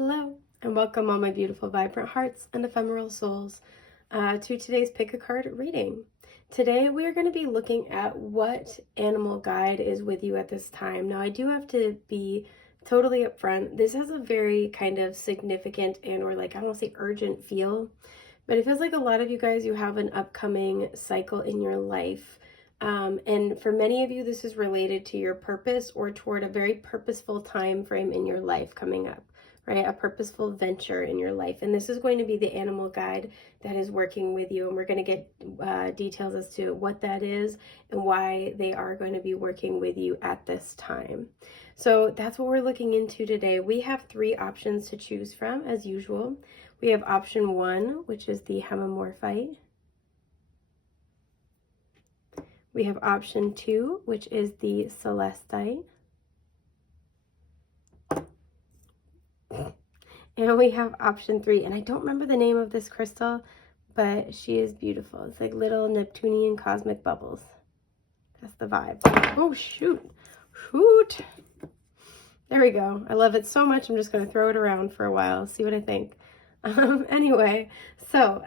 Hello, and welcome all my beautiful, vibrant hearts and ephemeral souls to today's Pick a Card reading. Today we are going to be looking at what animal guide is with you at this time. Now I do have to be totally upfront. This has a very kind of significant and or like, I don't want to say urgent feel, but it feels like a lot of you guys, you have an upcoming cycle in your life. And for many of you, this is related to your purpose or toward a very purposeful time frame in your life coming up. Right? A purposeful venture in your life. And this is going to be the animal guide that is working with you. And we're going to get details as to what that is and why they are going to be working with you at this time. So that's what we're looking into today. We have three options to choose from as usual. We have option 1, which is the hemimorphite. We have option 2, which is the celestite. And we have option 3, and I don't remember the name of this crystal, but she is beautiful. It's like little Neptunian cosmic bubbles. That's the vibe. Oh, shoot. There we go. I love it so much. I'm just going to throw it around for a while, see what I think. Anyway, so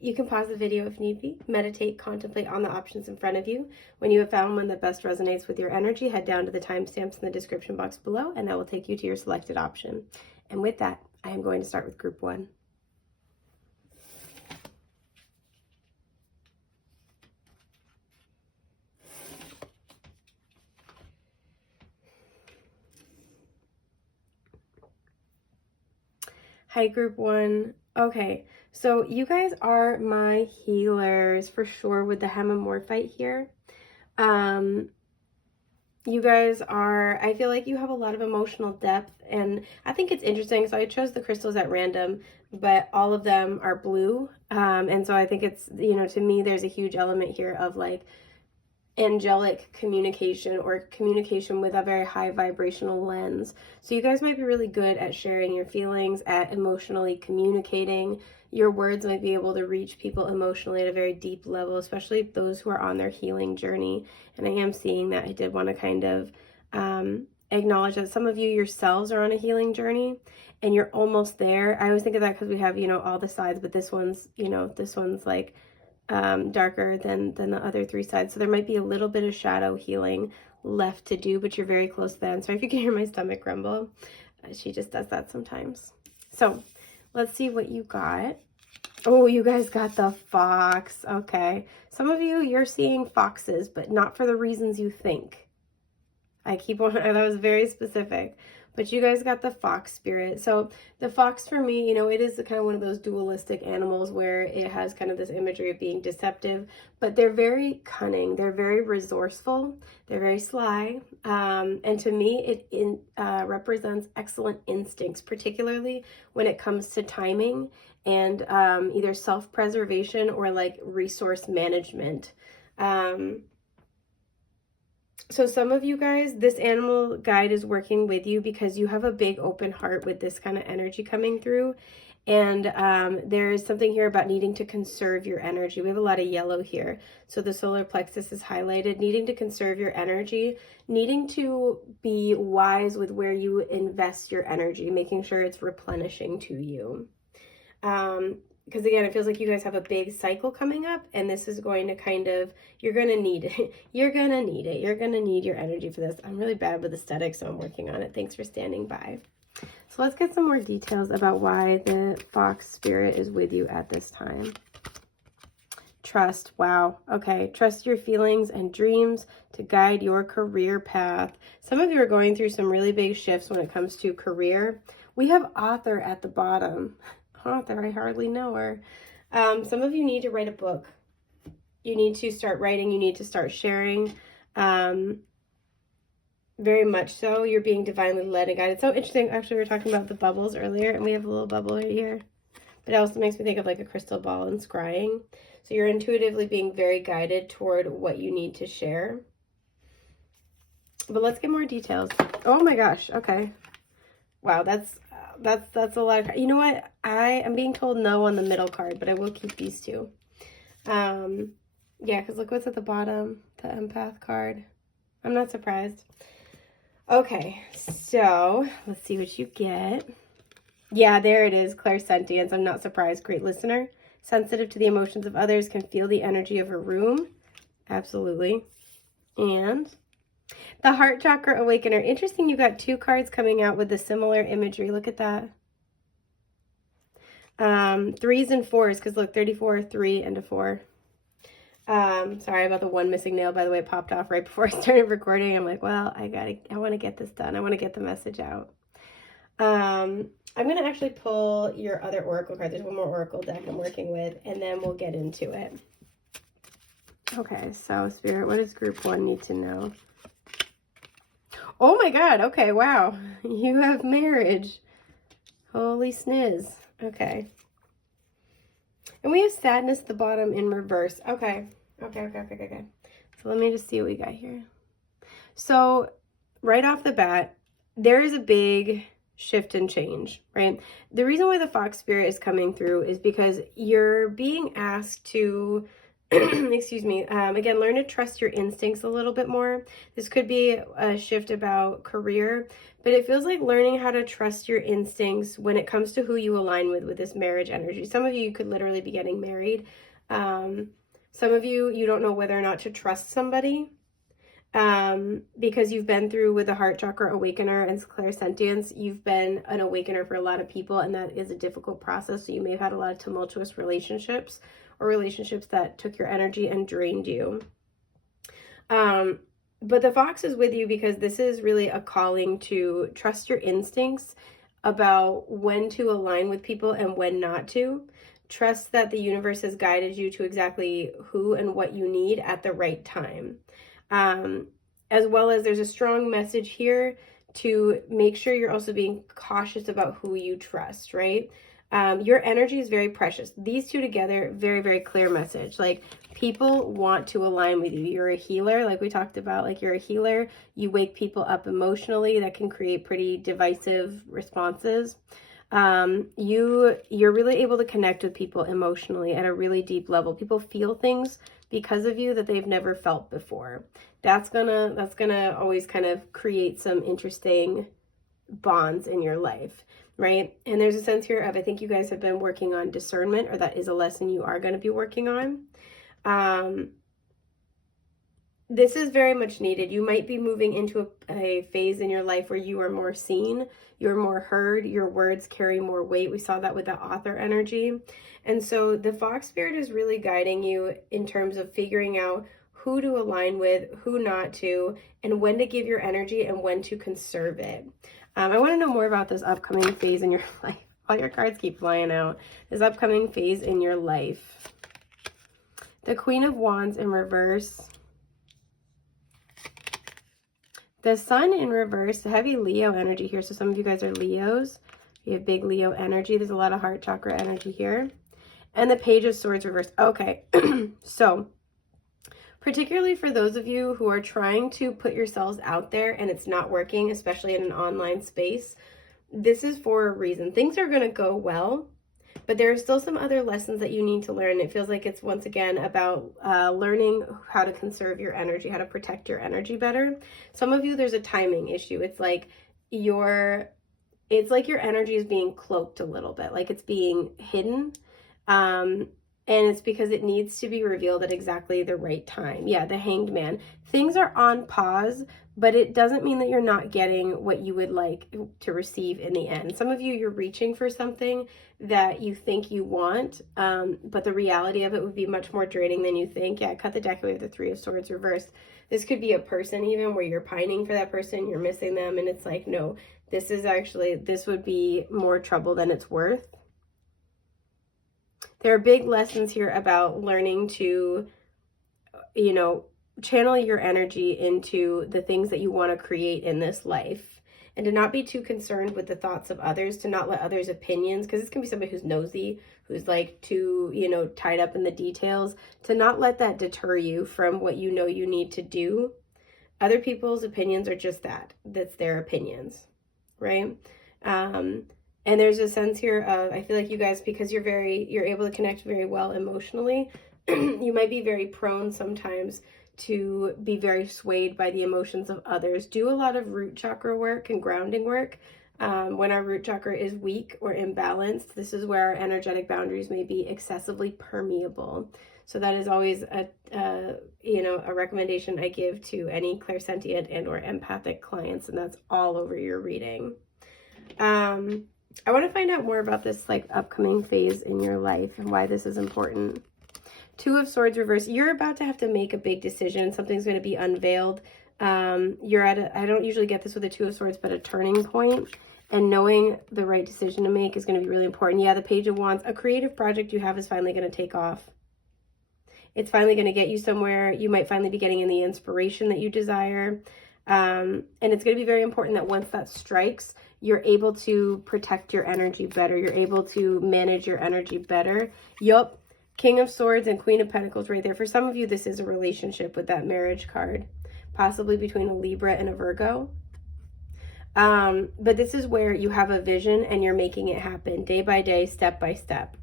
you can pause the video if need be. Meditate, contemplate on the options in front of you. When you have found one that best resonates with your energy, head down to the timestamps in the description box below, and that will take you to your selected option. And with that, I am going to start with group 1. Hi, group 1. Okay, so you guys are my healers for sure with the hemimorphite here. You guys are, I feel like you have a lot of emotional depth, and I think it's interesting. So I chose the crystals at random, but all of them are blue. And so I think it's, to me, there's a huge element here of like angelic communication or communication with a very high vibrational lens. So you guys might be really good at sharing your feelings, at emotionally communicating. Your words might be able to reach people emotionally at a very deep level, especially those who are on their healing journey. And I am seeing that. I did want to kind of acknowledge that some of you yourselves are on a healing journey and you're almost there. I always think of that because we have, all the sides, but this one's like darker than the other 3 sides. So there might be a little bit of shadow healing left to do, but you're very close to that. Sorry if you can hear my stomach grumble. She just does that sometimes. So let's see what you got. Oh, you guys got the fox. Okay. Some of you, you're seeing foxes, but not for the reasons you think. I keep on, that was very specific. But you guys got the fox spirit. So the fox for me, it is kind of one of those dualistic animals where it has kind of this imagery of being deceptive, but they're very cunning. They're very resourceful. They're very sly. And to me, it represents excellent instincts, particularly when it comes to timing and either self-preservation or like resource management. So some of you guys, this animal guide is working with you because you have a big open heart with this kind of energy coming through. And there is something here about needing to conserve your energy. We have a lot of yellow here. So the solar plexus is highlighted, needing to conserve your energy, needing to be wise with where you invest your energy, making sure it's replenishing to you. Because again, it feels like you guys have a big cycle coming up, and this is going to kind of, you're going to need it. You're going to need it. You're going to need your energy for this. I'm really bad with aesthetics, so I'm working on it. Thanks for standing by. So let's get some more details about why the fox spirit is with you at this time. Trust. Wow. Okay. Trust your feelings and dreams to guide your career path. Some of you are going through some really big shifts when it comes to career. We have author at the bottom. Author, I hardly know her. Some of you need to write a book. You need to start writing. You need to start sharing. Very much so. You're being divinely led and guided. It's so interesting. Actually, we were talking about the bubbles earlier, and we have a little bubble right here. But it also makes me think of like a crystal ball and scrying. So you're intuitively being very guided toward what you need to share. But let's get more details. Oh my gosh. Okay. Wow, that's a lot of, you know what? I am being told no on the middle card, but I will keep these 2. Yeah, because look what's at the bottom, the empath card. I'm not surprised. Okay, so let's see what you get. Yeah, there it is. Clairsentience. I'm not surprised. Great listener. Sensitive to the emotions of others, can feel the energy of a room. Absolutely. And the heart chakra awakener. Interesting, you got 2 cards coming out with the similar imagery. Look at that. 3s and 4s, because look, 34, 3, and a 4. Sorry about the one missing nail, by the way. It popped off right before I started recording. I'm like, well, I want to get this done. I want to get the message out. I'm going to actually pull your other oracle card. There's one more oracle deck I'm working with, and then we'll get into it. Okay, so Spirit, what does group 1 need to know? Oh my God, okay, wow. You have marriage. Holy sniz. Okay. And we have sadness at the bottom in reverse. Okay. Okay. So let me just see what we got here. So right off the bat, there is a big shift and change, right? The reason why the Fox Spirit is coming through is because you're being asked to, excuse me, again, learn to trust your instincts a little bit more. This could be a shift about career, but it feels like learning how to trust your instincts when it comes to who you align with this marriage energy. Some of you could literally be getting married. Some of you don't know whether or not to trust somebody. Because you've been through with the heart chakra awakener and clairsentience, you've been an awakener for a lot of people, and that is a difficult process. So you may have had a lot of tumultuous relationships or relationships that took your energy and drained you. But the Fox is with you because this is really a calling to trust your instincts about when to align with people and when not to. Trust that the universe has guided you to exactly who and what you need at the right time. As well as there's a strong message here to make sure you're also being cautious about who you trust, right? Your energy is very precious. These two together, very, very clear message. Like, people want to align with you. You're a healer, like we talked about, like you're a healer. You wake people up emotionally. That can create pretty divisive responses. You're really able to connect with people emotionally at a really deep level. People feel things because of you that they've never felt before. That's gonna always kind of create some interesting bonds in your life, right? And there's a sense here of, I think you guys have been working on discernment, or that is a lesson you are going to be working on. This is very much needed. You might be moving into a phase in your life where you are more seen, you're more heard, your words carry more weight. We saw that with the author energy. And so the Fox Spirit is really guiding you in terms of figuring out who to align with, who not to, and when to give your energy and when to conserve it. I want to know more about this upcoming phase in your life. All your cards keep flying out. This upcoming phase in your life. The Queen of Wands in reverse. The Sun in reverse, heavy Leo energy here. So some of you guys are Leos. You have big Leo energy. There's a lot of heart chakra energy here. And the Page of Swords reverse. Okay, so particularly for those of you who are trying to put yourselves out there and it's not working, especially in an online space, this is for a reason. Things are going to go well, but there are still some other lessons that you need to learn. It feels like it's once again about learning how to conserve your energy, how to protect your energy better. Some of you, there's a timing issue. It's like your energy is being cloaked a little bit, like it's being hidden. And it's because it needs to be revealed at exactly the right time. Yeah, the Hanged Man. Things are on pause, but it doesn't mean that you're not getting what you would like to receive in the end. Some of you, you're reaching for something that you think you want, but the reality of it would be much more draining than you think. Yeah, cut the deck away with the Three of Swords reversed. This could be a person even where you're pining for that person, you're missing them, and it's like, no, this would be more trouble than it's worth. There are big lessons here about learning to, channel your energy into the things that you want to create in this life, and to not be too concerned with the thoughts of others, to not let others' opinions, because this can be somebody who's nosy, who's like too, tied up in the details, to not let that deter you from what you know you need to do. Other people's opinions are just that's their opinions, right? And there's a sense here of, I feel like you guys, because you're able to connect very well emotionally, you might be very prone sometimes to be very swayed by the emotions of others. Do a lot of root chakra work and grounding work. When our root chakra is weak or imbalanced, this is where our energetic boundaries may be excessively permeable. So that is always a recommendation I give to any clairsentient and or empathic clients, and that's all over your reading. I want to find out more about this like upcoming phase in your life and why this is important. Two of Swords reverse. You're about to have to make a big decision. Something's going to be unveiled. You're at I don't usually get this with a Two of Swords, but a turning point. And knowing the right decision to make is going to be really important. Yeah, the Page of Wands. A creative project you have is finally going to take off. It's finally going to get you somewhere. You might finally be getting in the inspiration that you desire. And it's going to be very important that once that strikes, you're able to protect your energy better. You're able to manage your energy better. Yup. King of Swords and Queen of Pentacles right there. For some of you, this is a relationship with that marriage card, possibly between a Libra and a Virgo. But this is where you have a vision and you're making it happen day by day, step by step.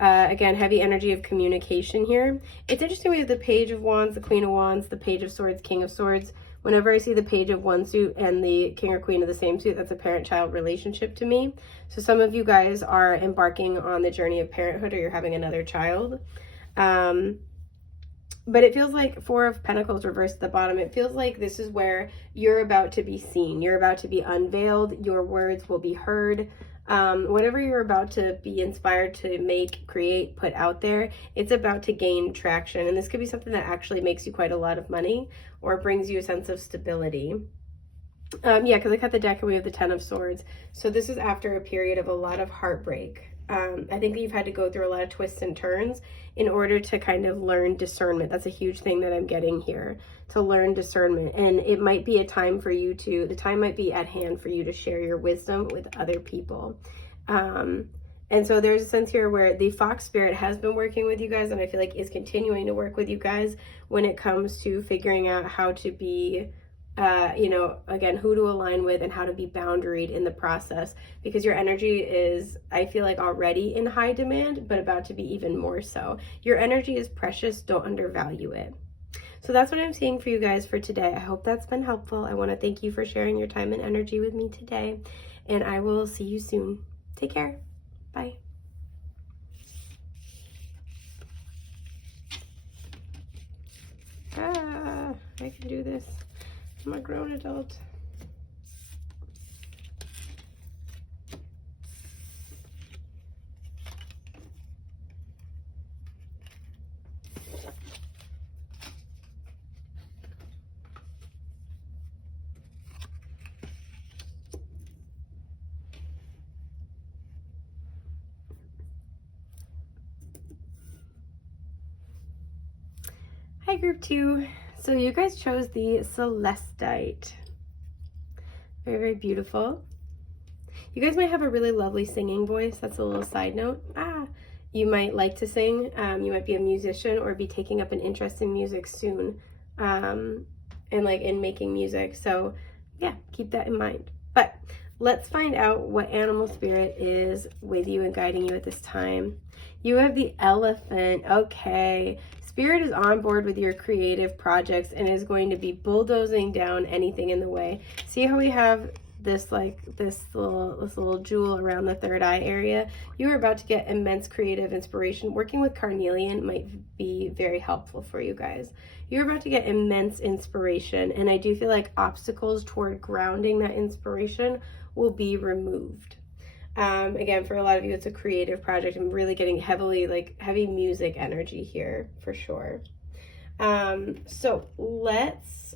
Again, heavy energy of communication here. It's interesting we have the Page of Wands, the Queen of Wands, the Page of Swords, King of Swords. Whenever I see the Page of one suit and the King or Queen of the same suit, that's a parent-child relationship to me. So some of you guys are embarking on the journey of parenthood or you're having another child. But it feels like Four of Pentacles reversed at the bottom. It feels like this is where you're about to be seen. You're about to be unveiled. Your words will be heard. Whatever you're about to be inspired to make, create, put out there, it's about to gain traction. And this could be something that actually makes you quite a lot of money or brings you a sense of stability. Yeah, because I cut the deck and we have the Ten of Swords. So this is after a period of a lot of heartbreak. I think that you've had to go through a lot of twists and turns in order to kind of learn discernment. That's a huge thing that I'm getting here, to learn discernment. And it might be a time for you to, the time might be at hand for you to share your wisdom with other people. And so there's a sense here where the Fox Spirit has been working with you guys, and I feel like is continuing to work with you guys when it comes to figuring out how to be again, who to align with and how to be boundaried in the process, because your energy is, I feel like, already in high demand, but about to be even more so. Your energy is precious. Don't undervalue it. So that's what I'm seeing for you guys for today. I hope that's been helpful. I want to thank you for sharing your time and energy with me today, and I will see you soon. Take care. Bye. I can do this. I'm a grown adult. Hi, group 2. So you guys chose the Celestite. Very, very beautiful. You guys might have a really lovely singing voice. That's a little side note. You might like to sing. You might be a musician or be taking up an interest in music soon, and like in making music. So yeah, keep that in mind. But let's find out what animal spirit is with you and guiding you at this time. You have the Elephant. Okay. Spirit is on board with your creative projects and is going to be bulldozing down anything in the way. See how we have this little jewel around the third eye area? You are about to get immense creative inspiration. Working with carnelian might be very helpful for you guys. You're about to get immense inspiration, and I do feel like obstacles toward grounding that inspiration will be removed. Again, for a lot of you, it's a creative project. I'm really getting heavy music energy here for sure. So let's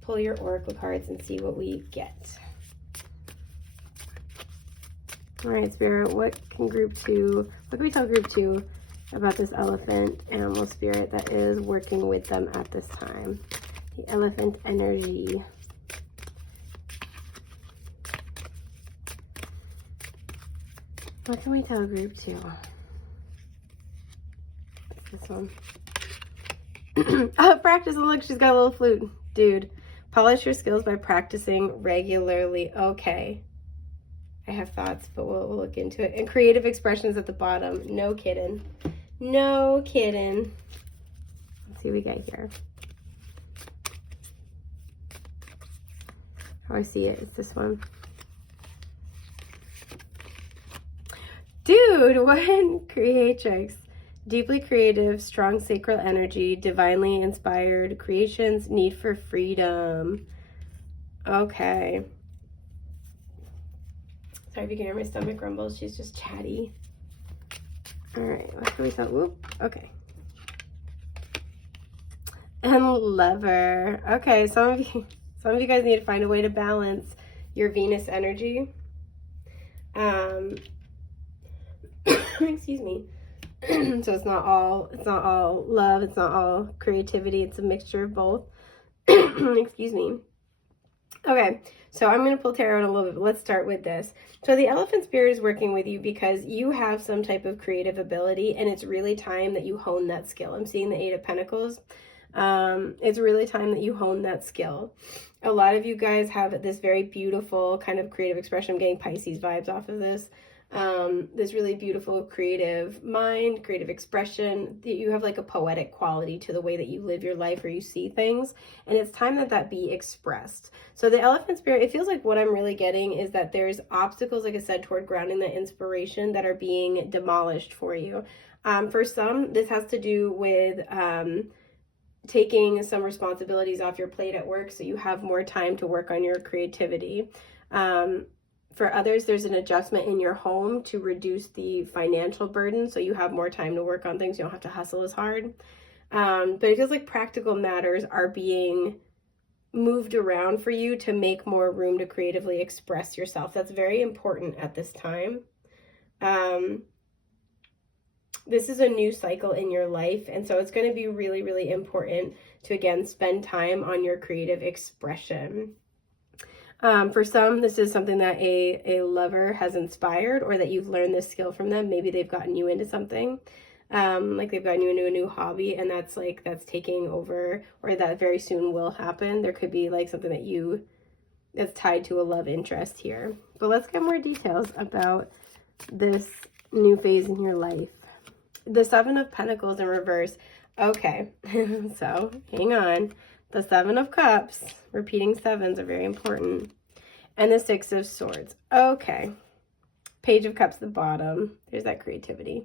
pull your oracle cards and see what we get. All right, Spirit, what can we tell group 2 about this elephant animal spirit that is working with them at this time? The elephant energy. What can we tell group 2? What's this one? Oh, practice. Look, she's got a little flute. Dude, polish your skills by practicing regularly. Okay. I have thoughts, but we'll look into it. And creative expressions at the bottom. No kidding. No kidding. Let's see what we got here. How I see it. It's this one. Dude, what? Creatrix. Deeply creative, strong sacral energy, divinely inspired creations, need for freedom. Okay. Sorry if you can hear my stomach rumble. She's just chatty. All right, what can we tell? Whoop. Okay. And Lover. Okay, some of you guys need to find a way to balance your Venus energy. Excuse me. So it's not all love, it's not all creativity, it's a mixture of both. Excuse me. Okay, so I'm going to pull tarot in a little bit, but let's start with this. So the Elephant Spirit is working with you because you have some type of creative ability, and it's really time that you hone that skill. I'm seeing the Eight of Pentacles. It's really time that you hone that skill. A lot of you guys have this very beautiful kind of creative expression. I'm getting Pisces vibes off of this. This really beautiful creative mind, creative expression. You have like a poetic quality to the way that you live your life or you see things, and it's time that that be expressed. So the Elephant Spirit, it feels like what I'm really getting is that there's obstacles, like I said, toward grounding the inspiration that are being demolished for you. For some, this has to do with taking some responsibilities off your plate at work so you have more time to work on your creativity. For others, there's an adjustment in your home to reduce the financial burden so you have more time to work on things. You don't have to hustle as hard. But it feels like practical matters are being moved around for you to make more room to creatively express yourself. That's very important at this time. This is a new cycle in your life, and so it's going to be really, really important to, again, spend time on your creative expression. For some, this is something that a lover has inspired, or that you've learned this skill from them. Maybe they've gotten you into something, like they've gotten you into a new hobby, and that's taking over, or that very soon will happen. There could be like something that's tied to a love interest here. But let's get more details about this new phase in your life. The Seven of Pentacles in reverse. Okay, so hang on. The Seven of Cups, repeating sevens are very important. And the Six of Swords. Okay. Page of Cups at the bottom. There's that creativity.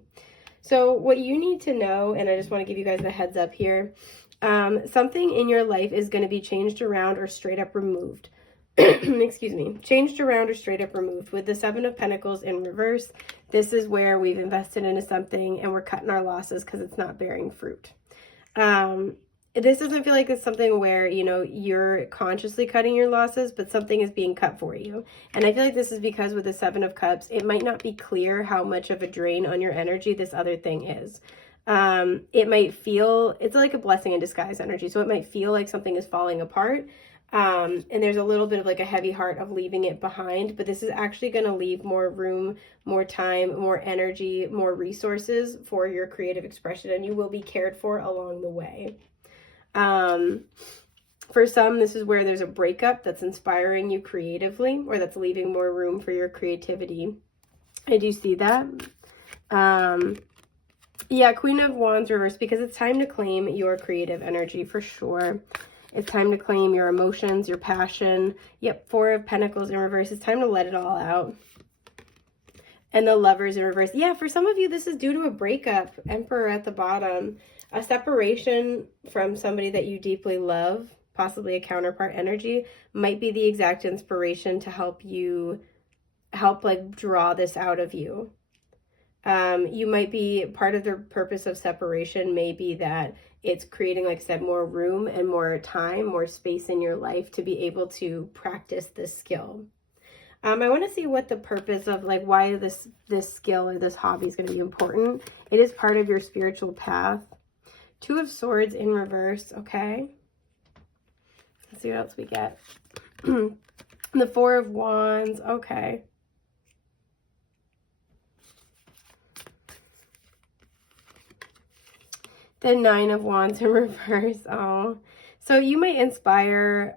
So what you need to know, and I just want to give you guys a heads up here, something in your life is going to be changed around or straight up removed. Excuse me. Changed around or straight up removed. With the Seven of Pentacles in reverse, this is where we've invested into something and we're cutting our losses because it's not bearing fruit. This doesn't feel like it's something where, you know, you're consciously cutting your losses, but something is being cut for you. And I feel like this is because with the Seven of Cups, it might not be clear how much of a drain on your energy this other thing is. It might feel, it's like a blessing in disguise energy. So it might feel like something is falling apart. And there's a little bit of like a heavy heart of leaving it behind, but this is actually going to leave more room, more time, more energy, more resources for your creative expression, and you will be cared for along the way. For some, this is where there's a breakup that's inspiring you creatively, or that's leaving more room for your creativity. I do see that. Yeah, Queen of Wands reverse, because it's time to claim your creative energy for sure. It's time to claim your emotions, your passion. Yep, Four of Pentacles in reverse. It's time to let it all out. And the Lovers in reverse. Yeah, for some of you, this is due to a breakup. Emperor at the bottom. A separation from somebody that you deeply love, possibly a counterpart energy, might be the exact inspiration to help like draw this out of you. You might be, part of the purpose of separation may be that it's creating, like I said, more room and more time, more space in your life to be able to practice this skill. I want to see what the purpose of, like, why this skill or this hobby is going to be important. It is part of your spiritual path. Two of Swords in reverse. Okay. Let's see what else we get. The Four of Wands. Okay. The Nine of Wands in reverse. Oh, so you might inspire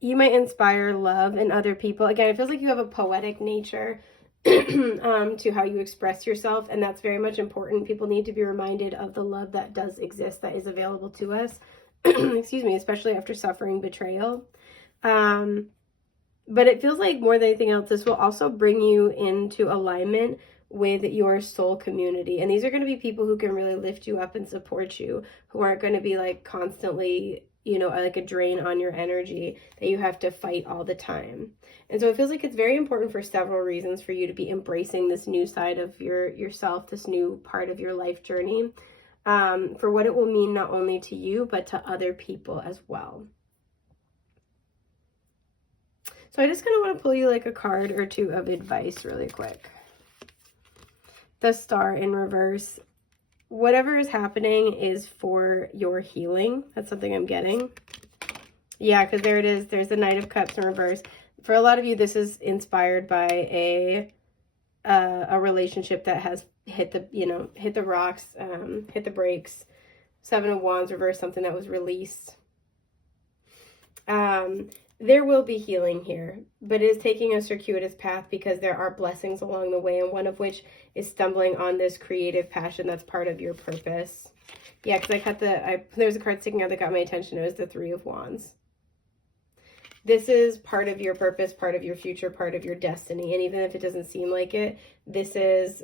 love in other people. Again, it feels like you have a poetic nature to how you express yourself, and that's very much important. People need to be reminded of the love that does exist, that is available to us. Excuse me, especially after suffering betrayal. But it feels like more than anything else, this will also bring you into alignment with your soul community. And these are going to be people who can really lift you up and support you, who aren't going to be like constantly, you know, like a drain on your energy that you have to fight all the time. And so it feels like it's very important for several reasons for you to be embracing this new side of yourself, this new part of your life journey, for what it will mean not only to you, but to other people as well. So I just kind of want to pull you like a card or two of advice really quick. The Star in reverse. Whatever is happening is for your healing. That's something I'm getting. Yeah, because there it is. There's the Knight of Cups in reverse. For a lot of you, this is inspired by a relationship that has hit the rocks, hit the brakes. Seven of Wands reverse, something that was released. There will be healing here, but it is taking a circuitous path because there are blessings along the way, and one of which is stumbling on this creative passion that's part of your purpose. Yeah, because there's a card sticking out that got my attention. It was the Three of Wands. This is part of your purpose, part of your future, part of your destiny, and even if it doesn't seem like it, this is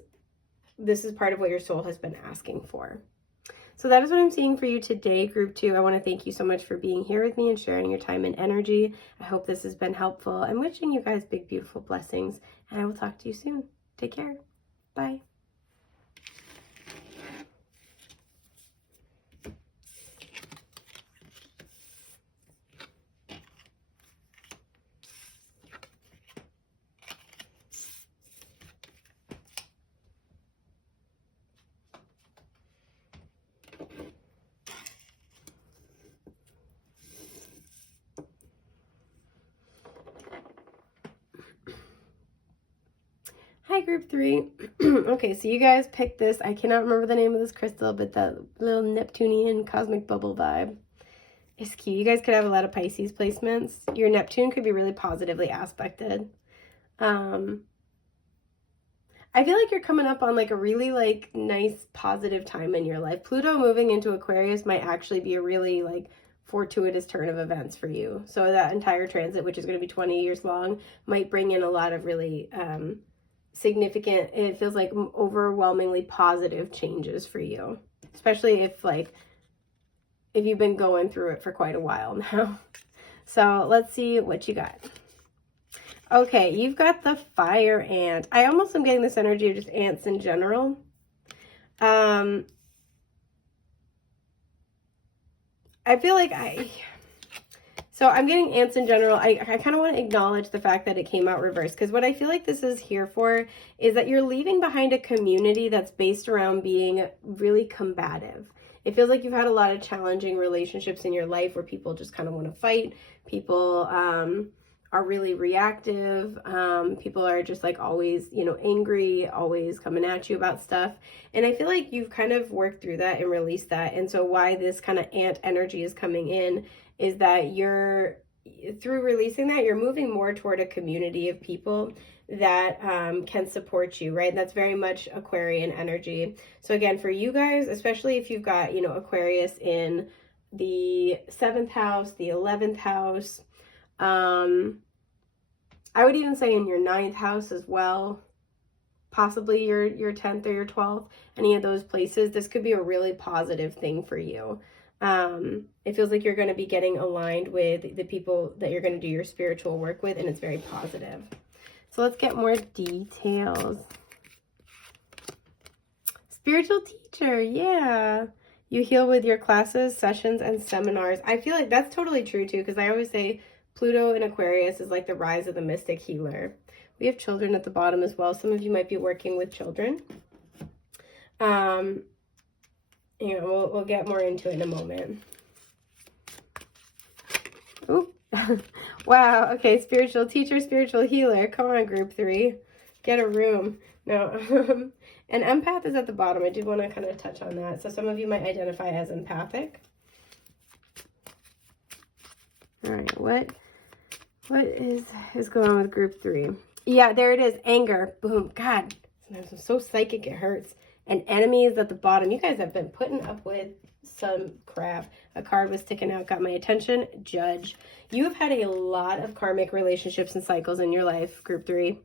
part of what your soul has been asking for. So that is what I'm seeing for you today, Group 2. I want to thank you so much for being here with me and sharing your time and energy. I hope this has been helpful. I'm wishing you guys big, beautiful blessings, and I will talk to you soon. Take care. Bye. Hi, Group 3. Okay, so you guys picked this. I cannot remember the name of this crystal, but that little Neptunian cosmic bubble vibe is cute. You guys could have a lot of Pisces placements. Your Neptune could be really positively aspected. I feel like you're coming up on like a really like nice positive time in your life. Pluto moving into Aquarius might actually be a really like fortuitous turn of events for you. So that entire transit, which is going to be 20 years long, might bring in a lot of really significant, it feels like overwhelmingly positive changes for you, especially if you've been going through it for quite a while now. So let's see what you got. Okay, you've got the fire ant. I almost am getting this energy of just ants in general. I feel like so I'm getting ants in general. I kind of want to acknowledge the fact that it came out reversed, because what I feel like this is here for is that you're leaving behind a community that's based around being really combative. It feels like you've had a lot of challenging relationships in your life where people just kind of want to fight. People are really reactive. People are just like always, angry, always coming at you about stuff. And I feel like you've kind of worked through that and released that. And so why this kind of ant energy is coming in is that through releasing that, you're moving more toward a community of people that can support you, right? That's very much Aquarian energy. So again, for you guys, especially if you've got, Aquarius in the 7th house, the 11th house, I would even say in your 9th house as well, possibly your 10th or your 12th, any of those places, this could be a really positive thing for you. It feels like you're going to be getting aligned with the people that you're going to do your spiritual work with, and it's very positive. So let's get more details. Spiritual teacher, yeah. You heal with your classes, sessions, and seminars. I feel like that's totally true too, because I always say Pluto in Aquarius is like the rise of the mystic healer. We have children at the bottom as well. Some of you might be working with children. We'll get more into it in a moment. Ooh. Wow. Okay. Spiritual teacher, spiritual healer. Come on, Group 3. Get a room. No. An empath is at the bottom. I do want to kind of touch on that. So some of you might identify as empathic. All right. What is going on with Group 3? Yeah, there it is. Anger. Boom. God. Sometimes I'm so psychic it hurts. And enemies at the bottom. You guys have been putting up with some crap. A card was sticking out, got my attention. Judge. You have had a lot of karmic relationships and cycles in your life, Group 3.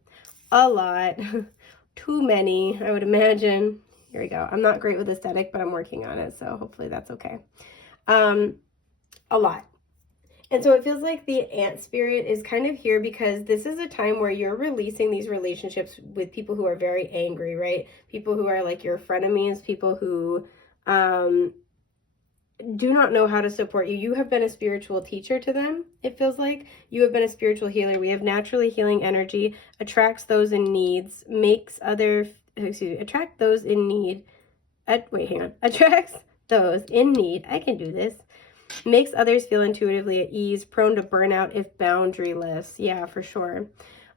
A lot. too many, I would imagine. Here we go. I'm not great with aesthetic, but I'm working on it, so hopefully that's okay. A lot. And so it feels like the ant spirit is kind of here because this is a time where you're releasing these relationships with people who are very angry, right? People who are like your frenemies, people who do not know how to support you. You have been a spiritual teacher to them, it feels like. You have been a spiritual healer. We have naturally healing energy, attracts those in needs, attract those in need. Attracts those in need. I can do this. Makes others feel intuitively at ease, prone to burnout if boundaryless. Yeah, for sure.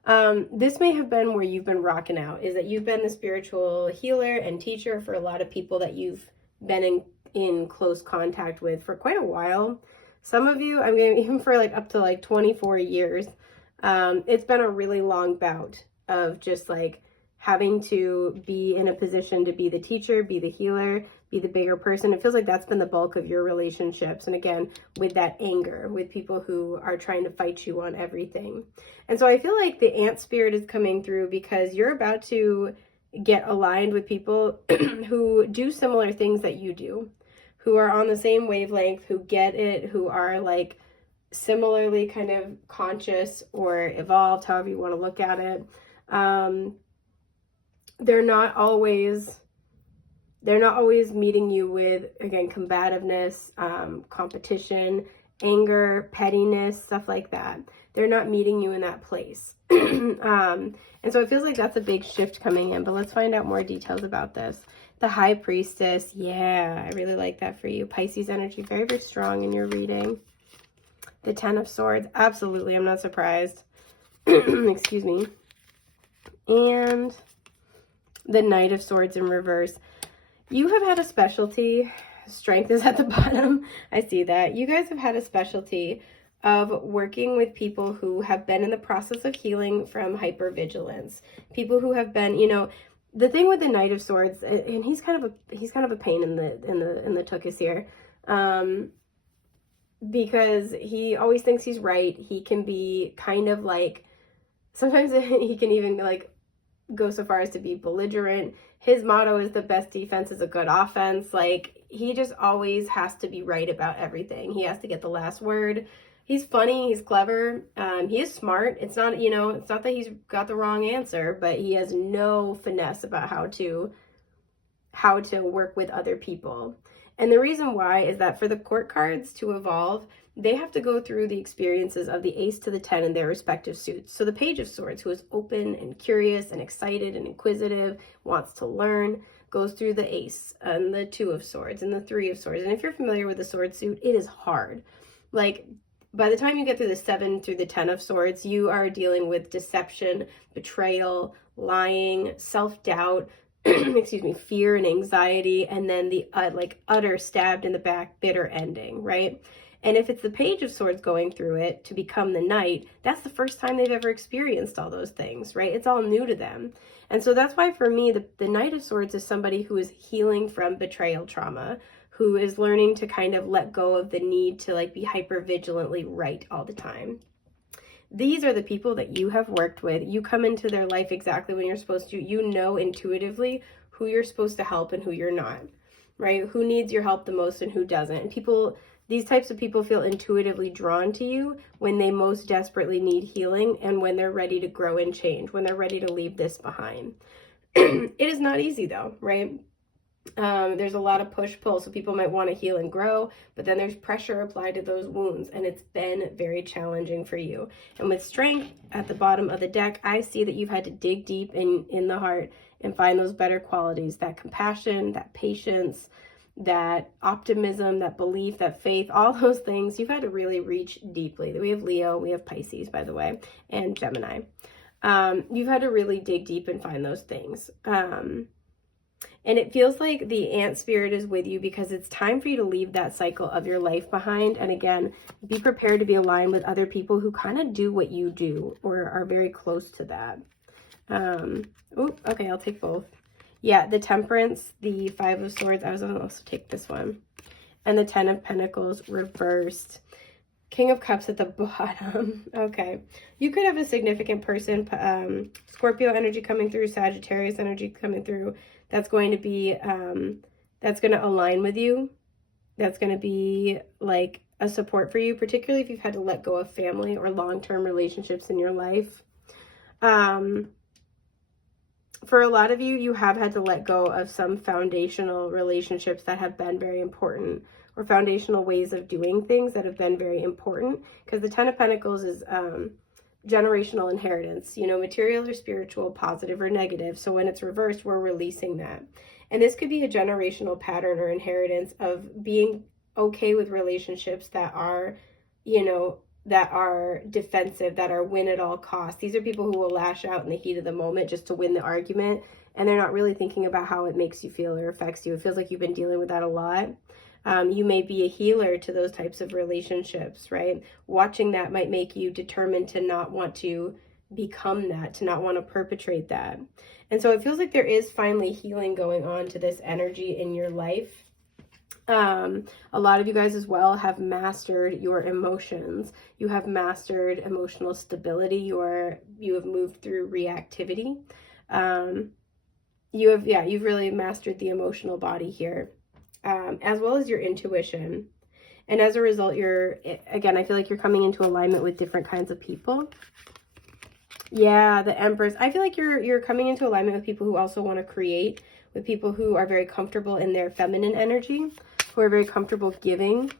This may have been where you've been rocking out, is that you've been the spiritual healer and teacher for a lot of people that you've been in close contact with for quite a while. Some of you, I mean, even for like up to like 24 years. It's been a really long bout of just like having to be in a position to be the teacher, be the healer, be the bigger person. It feels like that's been the bulk of your relationships. And again, with that anger, with people who are trying to fight you on everything. And so I feel like the ant spirit is coming through because you're about to get aligned with people who do similar things that you do, who are on the same wavelength, who get it, who are like similarly kind of conscious or evolved, however you want to look at it. They're not always meeting you with, again, combativeness, competition, anger, pettiness, stuff like that. They're not meeting you in that place. And so it feels like that's a big shift coming in, but let's find out more details about this. The High Priestess, yeah, I really like that for you. Pisces energy, very, very strong in your reading. The Ten of Swords, absolutely, I'm not surprised. Excuse me. And the Knight of Swords in reverse. You have had a specialty. Strength is at the bottom. I see that. You guys have had a specialty of working with people who have been in the process of healing from hypervigilance. People who have been, you know, the thing with the Knight of Swords, and he's kind of a pain in the tuchus here, because he always thinks he's right. He can be kind of like, sometimes he can even like go so far as to be belligerent. His motto is the best defense is a good offense. Like, he just always has to be right about everything. He has to get the last word. He's funny, he's clever, he is smart. It's not, you know, it's not that he's got the wrong answer, but he has no finesse about how to work with other people. And the reason why is that for the court cards to evolve, they have to go through the experiences of the Ace to the 10 in their respective suits. So the Page of Swords, who is open and curious and excited and inquisitive, wants to learn, goes through the Ace and the Two of Swords and the Three of Swords. And if you're familiar with the sword suit, it is hard. Like, by the time you get through the 7 through the 10 of Swords, you are dealing with deception, betrayal, lying, self-doubt, excuse me, fear and anxiety, and then the like utter stabbed in the back, bitter ending, right? And if it's the Page of Swords going through it to become the Knight, that's the first time they've ever experienced all those things, right? It's all new to them. And so that's why for me, the Knight of Swords is somebody who is healing from betrayal trauma, who is learning to kind of let go of the need to like be hyper vigilantly right all the time. These are the people that you have worked with. You come into their life exactly when you're supposed to. You know intuitively who you're supposed to help and who you're not, right? Who needs your help the most and who doesn't. And people, these types of people feel intuitively drawn to you when they most desperately need healing and when they're ready to grow and change, when they're ready to leave this behind. It is not easy though, right? There's a lot of push-pull, so people might want to heal and grow, but then there's pressure applied to those wounds, and it's been very challenging for you. And with Strength at the bottom of the deck, I see that you've had to dig deep in the heart and find those better qualities, that compassion, that patience, that optimism, that belief, that faith, all those things. You've had to really reach deeply. We have Leo, we have Pisces, by the way, and Gemini. You've had to really dig deep and find those things. And it feels like the ant spirit is with you because it's time for you to leave that cycle of your life behind. And again, be prepared to be aligned with other people who kind of do what you do or are very close to that. Okay, I'll take both. Yeah, the Temperance, the Five of Swords. I was going to also take this one. And the Ten of Pentacles reversed. King of Cups at the bottom. Okay. You could have a significant person, Scorpio energy coming through, Sagittarius energy coming through. That's going to be, that's going to align with you. That's going to be like a support for you, particularly if you've had to let go of family or long-term relationships in your life. For a lot of you, you have had to let go of some foundational relationships that have been very important, or foundational ways of doing things that have been very important, because the Ten of Pentacles is generational inheritance, you know, material or spiritual, positive or negative. So when it's reversed, we're releasing that. And this could be a generational pattern or inheritance of being okay with relationships that are, you know, that are defensive, that are win at all costs. These are people who will lash out in the heat of the moment just to win the argument, and they're not really thinking about how it makes you feel or affects you. It feels like you've been dealing with that a lot. You may be a healer to those types of relationships, right? Watching that might make you determined to not want to become that, to not want to perpetrate that. And so it feels like there is finally healing going on to this energy in your life. A lot of you guys as well have mastered your emotions. You have mastered emotional stability. You have moved through reactivity. You've really mastered the emotional body here, as well as your intuition. And as a result, I feel like you're coming into alignment with different kinds of people. Yeah, the Empress. I feel like you're coming into alignment with people who also want to create, with people who are very comfortable in their feminine energy, who are very comfortable giving.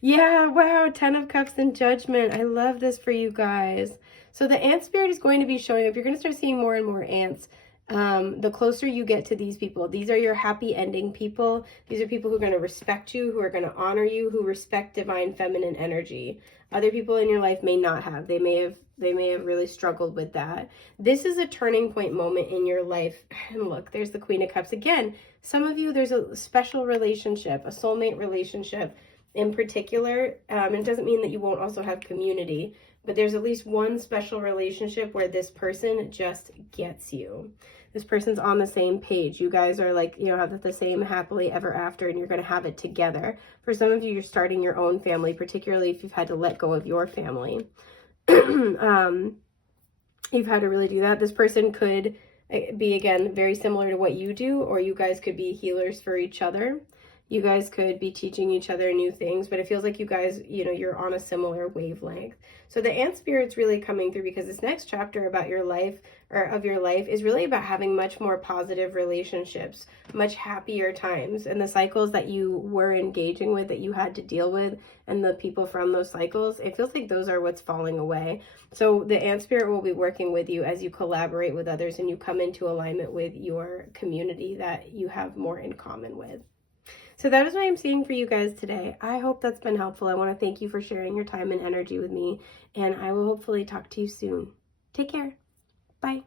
Yeah, wow, 10 of Cups and Judgment. I love this for you guys. So the ant spirit is going to be showing up. You're going to start seeing more and more ants. The closer you get to these people, these are your happy ending people. These are people who are going to respect you, who are going to honor you, who respect divine feminine energy. Other people in your life may not have. They may have really struggled with that. This is a turning point moment in your life. And look, there's the Queen of Cups again. Some of you, there's a special relationship, a soulmate relationship in particular. It doesn't mean that you won't also have community, but there's at least one special relationship where this person just gets you. This person's on the same page. You guys are like, you know, have the same happily ever after, and you're going to have it together. For some of you, you're starting your own family, particularly if you've had to let go of your family. You've had to really do that. This person could be, again, very similar to what you do, or you guys could be healers for each other. You guys could be teaching each other new things, but it feels like you guys, you know, you're on a similar wavelength. So the ant spirit's really coming through because this next chapter about your life, or of your life, is really about having much more positive relationships, much happier times. And the cycles that you were engaging with, that you had to deal with, and the people from those cycles, it feels like those are what's falling away. So the ant spirit will be working with you as you collaborate with others and you come into alignment with your community that you have more in common with. So that is what I'm seeing for you guys today. I hope that's been helpful. I want to thank you for sharing your time and energy with me, and I will hopefully talk to you soon. Take care. Bye.